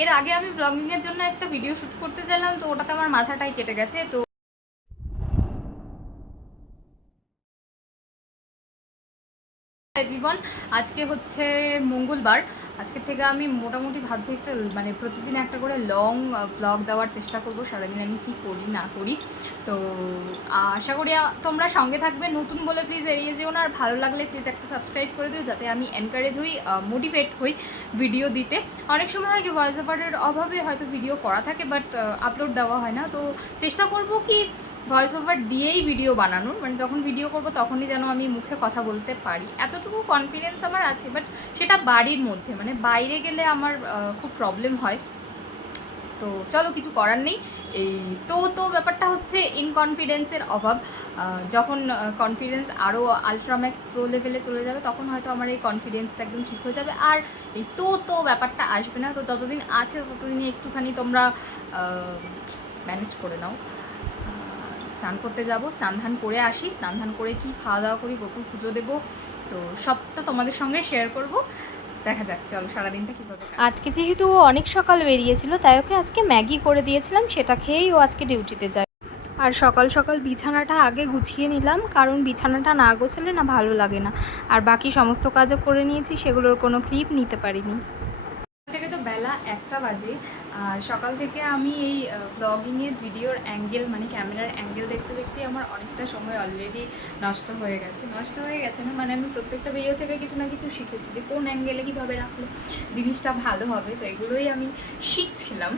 এর আগে আমি ব্লগিংয়ের জন্য একটা ভিডিও শ্যুট করতে চাইলাম, তো ওটাতে আমার মাথাটাই কেটে গেছে। তো এভরিওয়ান, আজকে হচ্ছে মঙ্গলবার। আজকের থেকে আমি মোটামুটি ভাবছি একটা মানে প্রতিদিন একটা করে লং ব্লগ দেওয়ার চেষ্টা করব, সারাদিন আমি কী করি না করি। তো আশা করি তোমরা সঙ্গে থাকবে। নতুন বলে প্লিজ এড়িয়ে যেও না, আর ভালো লাগলে প্লিজ একটা সাবস্ক্রাইব করে দিও, যাতে আমি এনকারেজ হই, মোটিভেট হই ভিডিও দিতে। অনেক সময় হয় কি, ভয়েস ওভারের অভাবে হয়তো ভিডিও করা থাকে বাট আপলোড দেওয়া হয় না। তো চেষ্টা করব কি ভয়েস ওভার দিয়েই ভিডিও বানানোর, মানে যখন ভিডিও করব তখনই যেন আমি মুখে কথা বলতে পারি, এতটুকু কনফিডেন্স আমার আছে। বাট সেটা বাড়ির মধ্যে, মানে বাইরে গেলে আমার খুব প্রবলেম হয়। তো চলো, কিছু করার নেই। এই তো ব্যাপারটা হচ্ছে ইনকনফিডেন্সের অভাব। যখন কনফিডেন্স আরও আলট্রাম্যাক্স প্রো লেভেলে চলে যাবে, তখন হয়তো আমার এই কনফিডেন্সটা একদম ঠিক হয়ে যাবে, আর এই তো ব্যাপারটা আসবে না। তো ততদিন আছে, ততদিনই একটুখানি তোমরা ম্যানেজ করে নাও। স্নান করতে যাব, স্নান ধান করে আসি, স্নান ধান করে কি খাওয়া দাওয়া করি, গোপুর পুজো দেবো, তো সবটা তোমাদের সঙ্গে শেয়ার করব। দেখা যাক চলো সারাদিনটা কীভাবে। আজকে যেহেতু ও অনেক সকাল বেরিয়েছিল, তাই ওকে আজকে ম্যাগি করে দিয়েছিলাম, সেটা খেয়েই ও আজকে ডিউটিতে যায়। আর সকাল সকাল বিছানাটা আগে গুছিয়ে নিলাম, কারণ বিছানাটা না গোছালে না ভালো লাগে না। আর বাকি সমস্ত কাজও করে নিয়েছি, সেগুলোর কোনো ক্লিপ নিতে পারিনি। থেকে তো বেলা 1টা বাজে, আর সকাল থেকে আমি এই ব্লগিংয়ের ভিডিওর অ্যাঙ্গেল, মানে ক্যামেরার অ্যাঙ্গেল দেখতে দেখতে আমার অনেকটা সময় অলরেডি নষ্ট হয়ে গেছে না, মানে আমি প্রত্যেকটা ভিডিও থেকে কিছু না কিছু শিখেছি, যে কোন অ্যাঙ্গেলে কীভাবে রাখলে জিনিসটা ভালো হবে। তো এগুলোই আমি শিখছিলাম,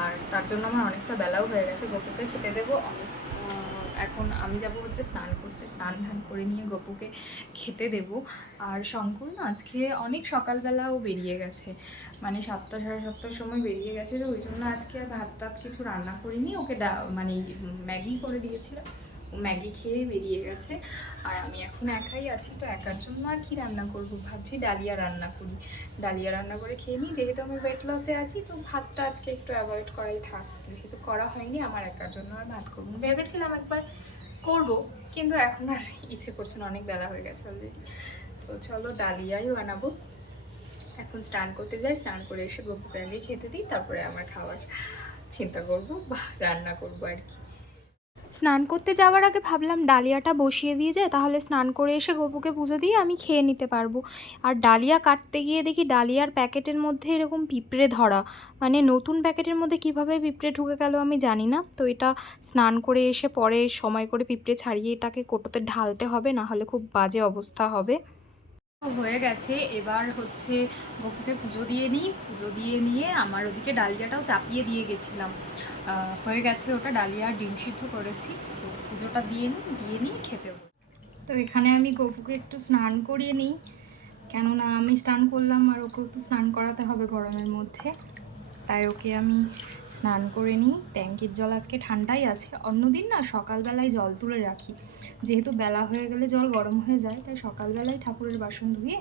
আর তার জন্য আমার অনেকটা বেলাও হয়ে গেছে। গপুকে খেতে দেবো অনেক। এখন আমি যাব হচ্ছে স্নান করতে, স্নান ধান করে নিয়ে গপুকে খেতে দেব। আর শঙ্কর না আজকে অনেক সকালবেলাও বেরিয়ে গেছে, মানে 7টা সাড়ে 7টার সময় বেরিয়ে গেছে। তো ওই জন্য আজকে আর ভাত টাত কিছু রান্না করিনি, ওকে মানে ম্যাগি করে দিয়েছিলাম, ও ম্যাগি খেয়ে বেরিয়ে গেছে। আর আমি এখন একাই আছি, তো একার জন্য আর কি রান্না করব, ভাবছি ডালিয়া রান্না করি। ডালিয়া রান্না করে খেয়ে নিই, যেহেতু আমি ওয়েট লসে আছি, তো ভাতটা আজকে একটু অ্যাভয়েড করাই থাক, যেহেতু করা হয়নি। আমার একার জন্য আর ভাত করবো ভেবেছিলাম একবার করব, কিন্তু এখন আর ইচ্ছে করছে না, অনেক বেলা হয়ে গেছে অলরেডি। তো চলো ডালিয়াই বানাবো। এখন স্নান করতে যাই, স্নান করে এসে গপুকে আগে খেতে দিই, তারপরে আমার খাওয়ার চিন্তা করব বা রান্না করবো আর কি। স্নান করতে যাওয়ার আগে ভাবলাম ডালিয়াটা বসিয়ে দিয়ে যায়, তাহলে স্নান করে এসে গপুকে পুজো দিয়ে আমি খেয়ে নিতে পারবো। আর ডালিয়া কাটতে গিয়ে দেখি ডালিয়ার প্যাকেটের মধ্যে এরকম পিঁপড়ে ধরা, মানে নতুন প্যাকেটের মধ্যে কিভাবে পিঁপড়ে ঢুকে গেল আমি জানি না। তো এটা স্নান করে এসে পরে সময় করে পিঁপড়ে ছাড়িয়ে এটাকে কোটোতে ঢালতে হবে, না হলে খুব বাজে অবস্থা হবে। হয়ে গেছে, এবার হচ্ছে গপুকে পুজো দিয়ে নিই, পুজো দিয়ে নিয়ে আমার ওদিকে ডালিয়াটাও চাপিয়ে দিয়ে গেছিলাম, হয়ে গেছে ওটা। ডালিয়া ডিম সিদ্ধ করেছি, তো পুজোটা দিয়ে নিই খেতে বলি। তো এখানে আমি গপুকে একটু স্নান করিয়ে নিই, কেননা আমি স্নান করলাম আর ওকেও একটু স্নান করাতে হবে গরমের মধ্যে, তাই ওকে আমি স্নান করে নিই। ট্যাঙ্কির জল আজকে ঠান্ডাই আছে, অন্যদিন না সকালবেলায় জল তুলে রাখি, যেহেতু বেলা হয়ে গেলে জল গরম হয়ে যায়, তাই সকালবেলায় ঠাকুরের বাসন ধুয়ে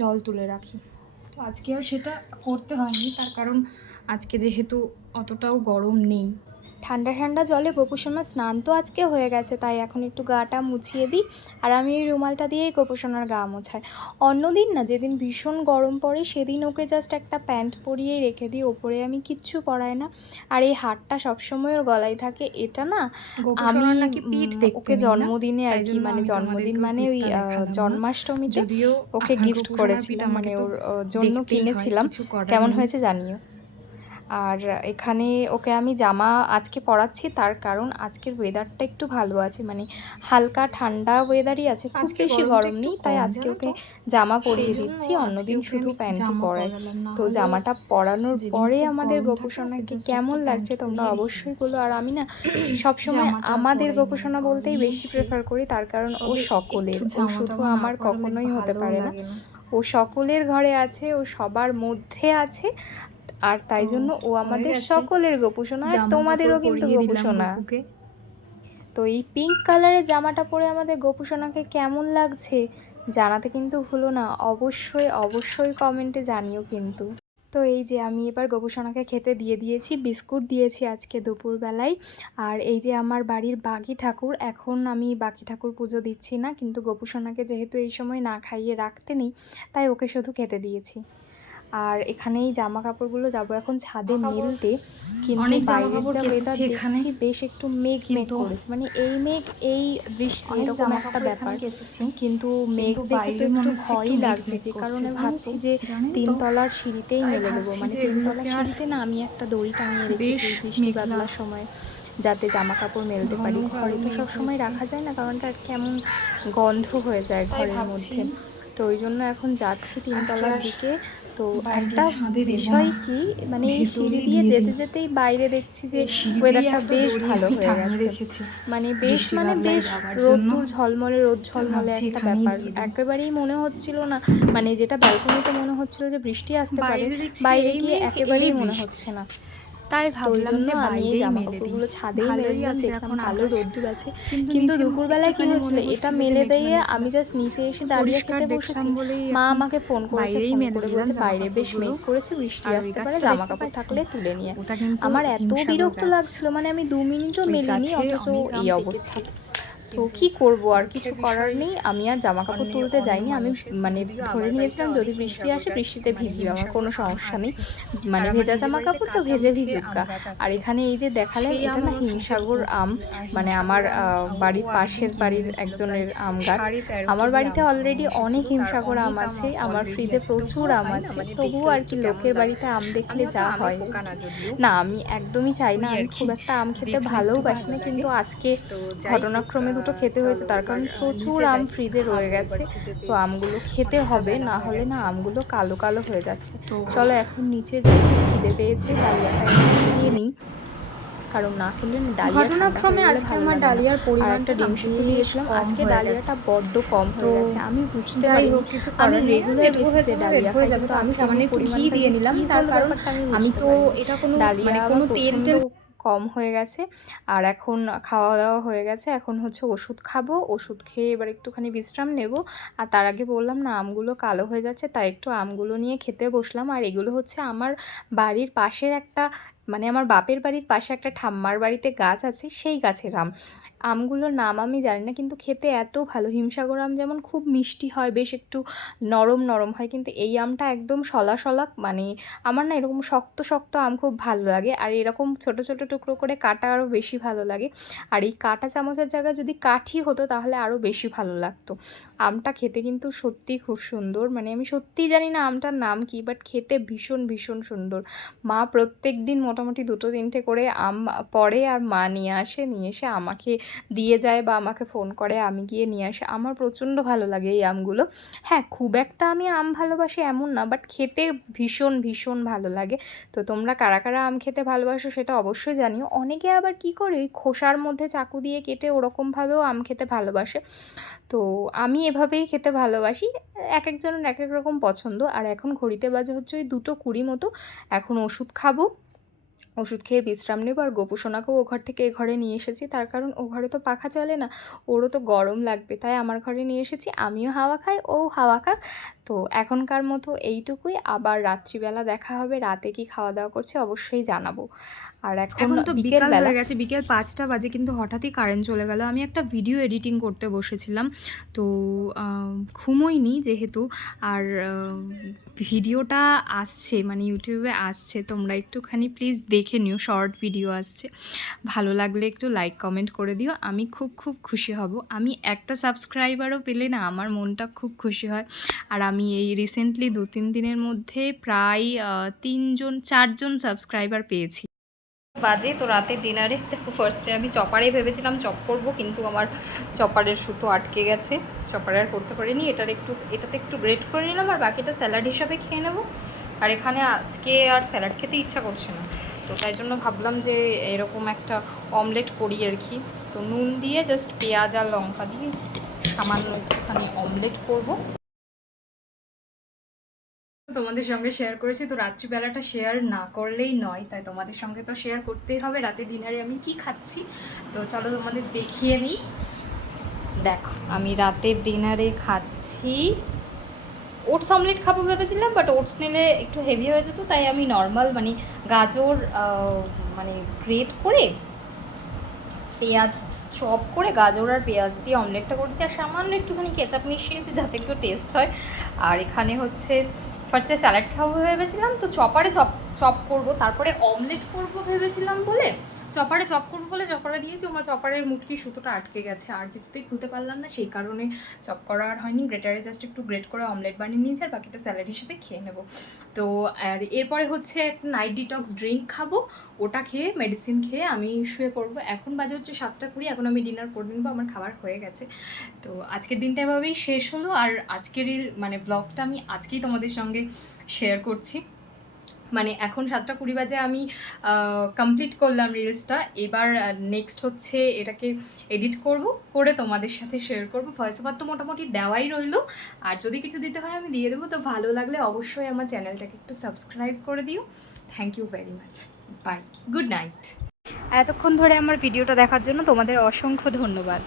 জল তুলে রাখি। তো আজকে আর সেটা করতে হয়নি, তার কারণ আজকে যেহেতু অতটাও গরম নেই। ঠান্ডা ঠান্ডা জলে গোপুসোনার স্নান তো আজকে হয়ে গেছে, তাই এখন একটু গাটা মুছিয়ে দিই। আর আমি এই রুমালটা দিয়েই গোপুসোনার গা মোছাই। অন্যদিন না, যেদিন ভীষণ গরম পড়ে সেদিন ওকে জাস্ট একটা প্যান্ট পরিয়েই রেখে দিই, ওপরে আমি কিচ্ছু পরাই না। আর এই হারটা সবসময় ওর গলায় থাকে, এটা না আমি ওকে জন্মদিনে আর কি, মানে জন্মদিন মানে ওই জন্মাষ্টমীতে ওকে গিফট করেছিলাম, মানে ওর জন্য কিনেছিলাম। কেমন হয়েছে জানিও। আর এখানে ওকে আমি জামা আজকে পরাচ্ছি, তার কারণ আজকের ওয়েদারটা একটু ভালো আছে, মানে হালকা ঠান্ডা ওয়েদারই আছে, খুব বেশি গরম নেই, তাই আজকে ওকে জামা পরিয়ে দিচ্ছি, অন্যদিন শুধু প্যান্টই পরাই। তো জামাটা পরানোর পরে আমাদের গোপুসোনাকে কেমন লাগছে তোমরা অবশ্যই বলো। আর আমি না সবসময় আমাদের গোপুসোনা বলতেই বেশি প্রেফার করি, তার কারণ ও সকলের, ও শুধু আমার কখনোই হতে পারে না, ও সকলের ঘরে আছে, ও সবার মধ্যে আছে, আর তাই জন্য ও আমাদের সকলের গোপুসোনা, আর তোমাদেরও কিন্তু গোপুসোনা। তো এই পিঙ্ক কালারের জামাটা পরে আমাদের গোপুসোনাকে কেমন লাগছে জানাতে কিন্তু ভুলো না, অবশ্যই অবশ্যই কমেন্টে জানিও কিন্তু। তো এই যে আমি এবার গোপুসোনাকে খেতে দিয়ে দিয়েছি, বিস্কুট দিয়েছি আজকে দুপুরবেলায়। আর এই যে আমার বাড়ির বাকি ঠাকুর, এখন আমি বাকি ঠাকুর পুজো দিচ্ছি না, কিন্তু গোপুসোনাকে যেহেতু এই সময় না খাইয়ে রাখতে নেই, তাই ওকে শুধু খেতে দিয়েছি। আর এখানেই জামা কাপড়গুলো যাবো এখন ছাদে মেলতে, কিন্তু অনেক জামা বাইরের কাপড় যা ওয়েদার কেচেছি এখানে, দেখছি বেশ একটু মেঘ করেছে, মানে এই মেঘ এই বৃষ্টি এরকম একটা ব্যাপার, কিন্তু মেঘ দেখে তো একটু ভয়ই লাগছে, যে কারণে ভাবছি যে 3 তলার সিঁড়িতেই মেলে দেবো। মানে 3 তলার সিঁড়িতে না আমি একটা দড়ি টাঙিয়ে রেখেছি বৃষ্টি বাদলার সময়, যাতে জামা কাপড় মেলতে পারি। ঘরে তো সবসময় রাখা যায় না, কারণ তার কেমন গন্ধ হয়ে যায় ঘরের মধ্যে। তো ওই জন্য এখন যাচ্ছি 3 তলার দিকে। তো একটা বিষয় কি, মানে এই সিঁড়ি দিয়ে যেতে যেতেই বাইরে দেখছি যে ওয়েদারটা বেশ ভালো হয়ে গেছে, মানে বেশ রোদ ঝলমলে একটা ব্যাপার। একেবারেই মনে হচ্ছিল না, মানে যেটা ব্যালকনিতে মনে হচ্ছিল যে বৃষ্টি আসতে পারে, বাইরে গিয়ে একেবারেই মনে হচ্ছে না। তাই ভাবলাম যে আমি এই জামা কাপড়গুলো ছাদেই মেলে দিলাম, দেখলাম ভালো রোদ্দুর আছে। কিন্তু দুপুরবেলায় কি হয়েছিল, এটা মেলে দিয়ে আমি জাস্ট নিচে এসে দাঁড়িয়ে খেতে বসেছি, মা আমাকে ফোন করেছে, ফোন করে বলছে বাইরে বেশ মেঘ করেছে, বৃষ্টি আসতে পারে, জামা কাপড় থাকলে তুলে নিয়ে। আমার এত বিরক্ত লাগছিল, মানে আমি 2 মিনিটও মেলিনি, অথচ এই অবস্থা। তো কি করব, আর কিছু করার নেই, আমি আর জামা কাপড় তুলতে যাইনি। আমি মানে ধরে নিয়েছিলাম যদি বৃষ্টি আসে বৃষ্টিতে ভিজি, আমার কোনো সমস্যা নেই, মানে ভেজা জামা কাপড় তো ভেজে ভিজুক গা। আর এখানে এই যে দেখালেন, এটা না হিমসাগর আম, মানে আমার বাড়ির পাশের বাড়ির একজনের আম গাছ। আমার বাড়িতে অলরেডি অনেক হিমসাগর আম আছে, আমার ফ্রিজে প্রচুর আম আছে, তবুও আর কি লোকের বাড়িতে আম দেখলে যা হয়। না আমি একদমই চাই না, আমি খুব একটা আম খেতে ভালোবাসি না, কিন্তু আজকে ঘটনাক্রমে দুটো খেতে হয়েছে, তার কারণ প্রচুর আম ফ্রিজে রয়ে গেছে, তো আমগুলো খেতে হবে, না হলে না আমগুলো কালো কালো হয়ে যাচ্ছে। চলো এখন নিচে যাই, খিদে পেয়েছে, ডালিয়াটা নিয়ে নিই, কারণ না খেলে ঘটনাক্রমে আজকে আমার ডালিয়ার পরিমাণটা ডিম সিদ্ধ দিয়েছিলাম, আজকে ডালিয়াটা বড্ড কম হয়ে গেছে, আমি বুঝতে পারি কিছু আমি রেগুলার বেসিসে ডালিয়া খাই, কিন্তু আমি সামান্য একটু ঘি দিয়ে নিলাম, তার কারণ আমি তো এটা কোনো ডালিয়া কোনো তেল কম হয়ে গেছে। আর এখন খাওয়া দাওয়া হয়ে গেছে, এখন হচ্ছে ওষুধ খাবো, ওষুধ খেয়ে এবার একটুখানি বিশ্রাম নেব। আর তার আগে বললাম না আমগুলো কালো হয়ে যাচ্ছে, তাই একটু আমগুলো নিয়ে খেতে বসলাম। আর এগুলো হচ্ছে আমার বাড়ির পাশের একটা, মানে আমার বাপের বাড়ির পাশে একটা ঠাম্মার বাড়িতে গাছ আছে, সেই গাছের আম। আমগুলোর নাম আমি জানি না, কিন্তু খেতে এত ভালো। হিমসাগর আম যেমন খুব মিষ্টি হয়, বেশ একটু নরম নরম হয়, কিন্তু এই আমটা একদম শলা শলা, মানে আমার না এরকম শক্ত শক্ত আম খুব ভালো লাগে, আর এরকম ছোট ছোট টুকরো করে কাটা আরও বেশি ভালো লাগে। আর এই কাটা চামচের জায়গায় যদি কাঠি হতো তাহলে আরও বেশি ভালো লাগতো। আমটা খেতে কিন্তু সত্যিই খুব সুন্দর, মানে আমি সত্যিই জানি না আমটার নাম কি, বাট খেতে ভীষণ ভীষণ সুন্দর। মা প্রত্যেক দিন মোটামুটি 2-3টে করে আম পড়ে, আর মা নিয়ে এসে আমাকে দিয়ে যায়, বা আমাকে ফোন করে, আমি গিয়ে নিয়ে আসি। আমার প্রচণ্ড ভালো লাগে এই আমগুলো। হ্যাঁ, খুব একটা আমি আম ভালোবাসি এমন না, বাট খেতে ভীষণ ভীষণ ভালো লাগে। তো তোমরা কারা কারা আম খেতে ভালোবাসো সেটা অবশ্যই জানিও। অনেকে আবার কি করে ওই খোসার মধ্যে চাকু দিয়ে কেটে ওরকমভাবেও আম খেতে ভালোবাসে, তো আমি এভাবেই খেতে ভালোবাসি। এক একজনের এক এক রকম পছন্দ। আর এখন ঘড়িতে বাজে হচ্ছে ওই 2:20 মতো, এখন ওষুধ খাবো, ওষুধ খেয়ে বিশ্রাম নেবো। আর গোপুসোনাকেও ও ঘর থেকে এ ঘরে নিয়ে এসেছি, তার কারণ ও ঘরে তো পাখা চলে না, ওরও তো গরম লাগবে, তাই আমার ঘরে নিয়ে এসেছি, আমিও হাওয়া খাই, ও হাওয়া খাক। তো এখনকার মতো এইটুকুই, আবার রাত্রিবেলা দেখা হবে, রাতে কি খাওয়া দাওয়া করছি অবশ্যই জানাবো। আর এখন তো বিকাল হয়ে গেছে, বিকেল 5টা বাজে, কিন্তু হঠাৎই কারেন্ট চলে গেল। আমি একটা ভিডিও এডিটিং করতে বসেছিলাম, তো ঘুমোইনি যেহেতু, আর ভিডিওটা আসছে, মানে ইউটিউবে আসছে, তোমরা একটুখানি প্লিজ দেখে নিও, শর্ট ভিডিও আসছে, ভালো লাগলে একটু লাইক কমেন্ট করে দিও, আমি খুব খুব খুশি হব। আমি একটা সাবস্ক্রাইবারও পেলে না আমার মনটা খুব খুশি হয়। আর আমি এই রিসেন্টলি 2-3 দিনের মধ্যে প্রায় 4জন সাবস্ক্রাইবার পেয়েছি। বাজে তো রাতের ডিনারে দেখো, ফার্স্টে আমি চপারে ভেবেছিলাম চপ করব, কিন্তু আমার চপারের সুতো আটকে গেছে, চপারে আর করতে পারিনি। এটাতে একটু গ্রেট করে নিলাম, আর বাকিটা স্যালাড হিসাবে খেয়ে নেব। আর এখানে আজকে আর স্যালাড খেতে ইচ্ছা করছে না, তো তাই জন্য ভাবলাম যে এরকম একটা অমলেট করি আর কি। তো নুন দিয়ে জাস্ট পেঁয়াজ আর লঙ্কা দিয়ে সামান্য একটুখানি অমলেট করব। তোমাদের সঙ্গে শেয়ার করেছি, তো রাত্রিবেলাটা শেয়ার না করলেই নয়, তাই তোমাদের সঙ্গে তো শেয়ার করতেই হবে রাতে ডিনারে আমি কি খাচ্ছি। তো চলো তোমাদের দেখিয়ে নিই। দেখো আমি রাতের ডিনারে খাচ্ছি ওটস অমলেট খাবো ভেবেছিলাম, বাট ওটস নিলে একটু হেভি হয়ে যেত, তাই আমি নর্মাল মানে গাজর মানে গ্রেট করে পেঁয়াজ চপ করে গাজর আর পেঁয়াজ দিয়ে অমলেটটা করেছি, আর সামান্য একটুখানি কেচাপ মিশিয়েছি যাতে একটু টেস্ট হয়। আর এখানে হচ্ছে ফার্স্টে স্যালাড খাবো ভেবেছিলাম, তো চপারে চপ করবো, তারপরে অমলেট করবো ভেবেছিলাম বলে চপারে চপ করবো বলে চপারে দিয়েছি, আমার চপারের মুটকি সুতোটা আটকে গেছে, আর কিছুতেই খুলতে পারলাম না, সেই কারণে চপ করা আর হয়নি। গ্রেটারে জাস্ট একটু গ্রেট করে অমলেট বানিয়ে নিয়েছি, আর বাকিটা স্যালাড হিসেবে খেয়ে নেবো। তো আর এরপরে হচ্ছে একটা নাইট ডিটক্স ড্রিঙ্ক খাবো, ওটা খেয়ে মেডিসিন খেয়ে আমি শুয়ে পড়বো। এখন বাজে হচ্ছে 7:20, এখন আমি ডিনার করে নেবো, আমার খাবার হয়ে গেছে। তো আজকের দিনটা এভাবেই শেষ হলো, আর আজকের মানে ব্লগটা আমি আজকেই তোমাদের সঙ্গে শেয়ার করছি। মানে এখন 7:20 বাজে আমি কমপ্লিট করলাম রিলসটা, এবার নেক্সট হচ্ছে এটাকে এডিট করব, করে তোমাদের সাথে শেয়ার করব। ভয়েস ওভার তো মোটামুটি দেওয়াই রইলো, আর যদি কিছু দিতে হয় আমি দিয়ে দেবো। তো ভালো লাগলে অবশ্যই আমার চ্যানেলটাকে একটু সাবস্ক্রাইব করে দিও। Thank you very much, bye, good night. এতক্ষণ ধরে আমার ভিডিওটা দেখার জন্য তোমাদের অসংখ্য ধন্যবাদ।